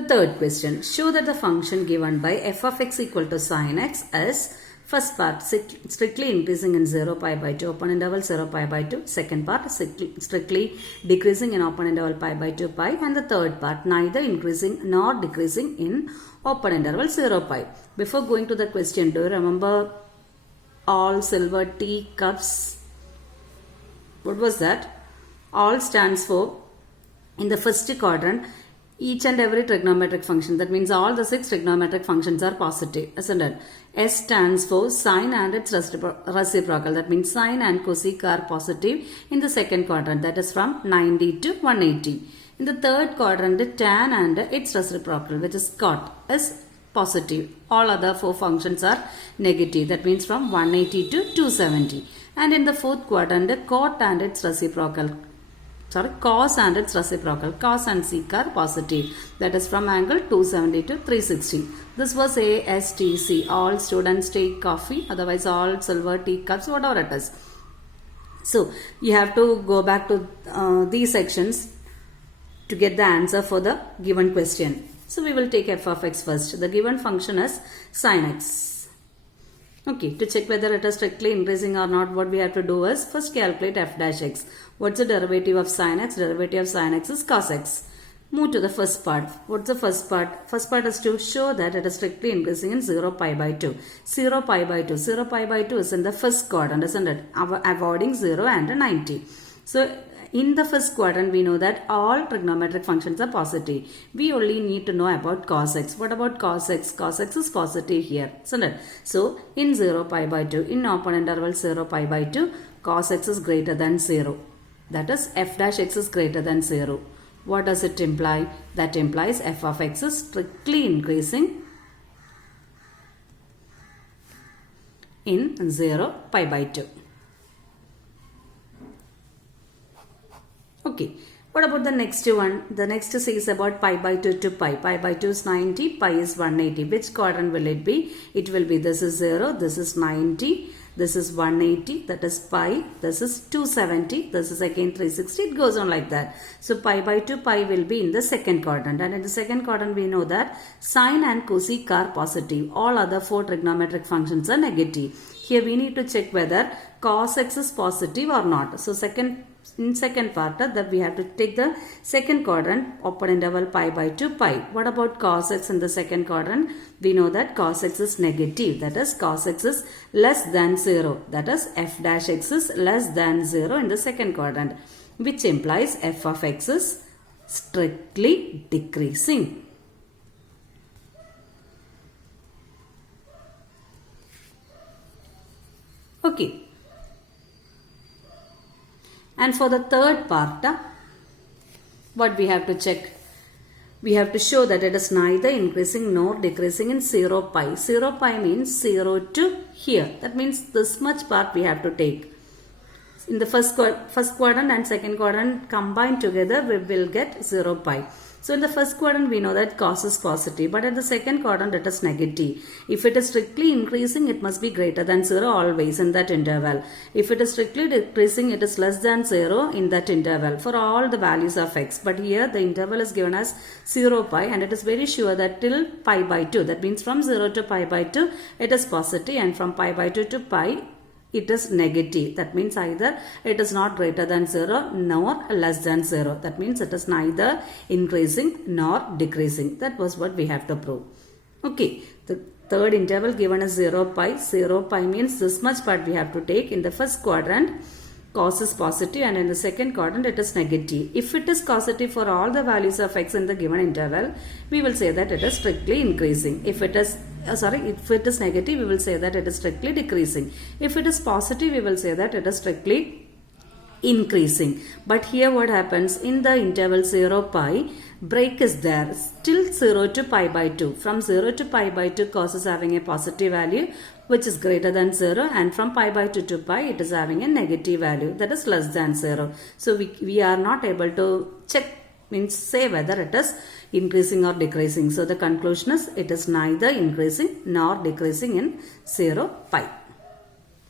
The third question, show that the function given by f of x equal to sin x is first part strictly increasing in 0 pi by 2 open interval 0 pi by 2, second part strictly decreasing in open interval pi by 2 pi, and the third part neither increasing nor decreasing in open interval 0 pi. Before going to the question, do you remember all silver tea cups? What was that? All stands for, in the first quadrant, each and every trigonometric function. That means all the 6 trigonometric functions are positive, isn't it? S stands for sine and its reciprocal. That means sine and cosec are positive in the second quadrant. That is from 90 to 180. In the third quadrant, tan and its reciprocal, which is cot, is positive. All other 4 functions are negative. That means from 180 to 270. And in the fourth quadrant, cot and its reciprocal, cos and its reciprocal, cos and sec are positive. That is from angle 270 to 360. This was ASTC. All students take coffee, otherwise all silver tea cups, whatever it is. So you have to go back to these sections to get the answer for the given question. So we will take f of x first. The given function is sin x. Okay, to check whether it is strictly increasing or not, what we have to do is first calculate f dash x. What's the derivative of sin x? Derivative of sin x is cos x. Move to the first part. What's the first part? First part is to show that it is strictly increasing in 0 pi by 2. 0 pi by 2. 0 pi by 2 is in the first quadrant, isn't it? Avoiding 0 and 90. So in the first quadrant, we know that all trigonometric functions are positive. We only need to know about cos x. What about cos x? Cos x is positive here, isn't it? So in 0 pi by 2, in open interval 0 pi by 2, cos x is greater than 0. That is f dash x is greater than 0. What does it imply? That implies f of x is strictly increasing in 0 pi by 2. Okay, what about the next one? The next says about pi by 2 to pi. Pi by 2 is 90, pi is 180. Which quadrant will it be? It will be, this is 0, this is 90, this is 180, that is pi, this is 270, this is again 360. It goes on like that. So pi by 2 pi will be in the second quadrant, and in the second quadrant we know that sine and cosec are positive. All other 4 trigonometric functions are negative. Here we need to check whether cos x is positive or not. So in second part that we have to take the second quadrant, open interval pi by 2 pi. What about cos x in the second quadrant? We know that cos x is negative. That is cos x is less than 0. That is f dash x is less than 0 in the second quadrant, which implies f of x is strictly decreasing. Okay. And for the third part, what we have to check? We have to show that it is neither increasing nor decreasing in 0 pi. 0 pi means 0 to here. That means this much part we have to take. In the first quadrant and second quadrant combined together, we will get 0 pi. So in the first quadrant, we know that cos is positive, but in the second quadrant, it is negative. If it is strictly increasing, it must be greater than 0 always in that interval. If it is strictly decreasing, it is less than 0 in that interval for all the values of x. But here, the interval is given as 0 pi, and it is very sure that till pi by 2, that means from 0 to pi by 2, it is positive, and from pi by 2 to pi, it is negative. That means either it is not greater than 0 nor less than 0. That means it is neither increasing nor decreasing. That was what we have to prove. Okay, the third interval given as 0 pi. 0 pi means this much part we have to take. In the first quadrant, cos is positive, and in the second quadrant it is negative. If it is positive for all the values of x in the given interval, we will say that it is strictly increasing. If it is negative, we will say that it is strictly decreasing. If it is positive, we will say that it is strictly increasing. But here what happens, in the interval 0 pi, break is there. Still 0 to pi by 2. From 0 to pi by 2, cos is having a positive value, which is greater than 0, and from pi by 2 to pi, it is having a negative value, that is less than 0. So we are not able to check, means say whether it is increasing or decreasing. So the conclusion is it is neither increasing nor decreasing in 0 pi.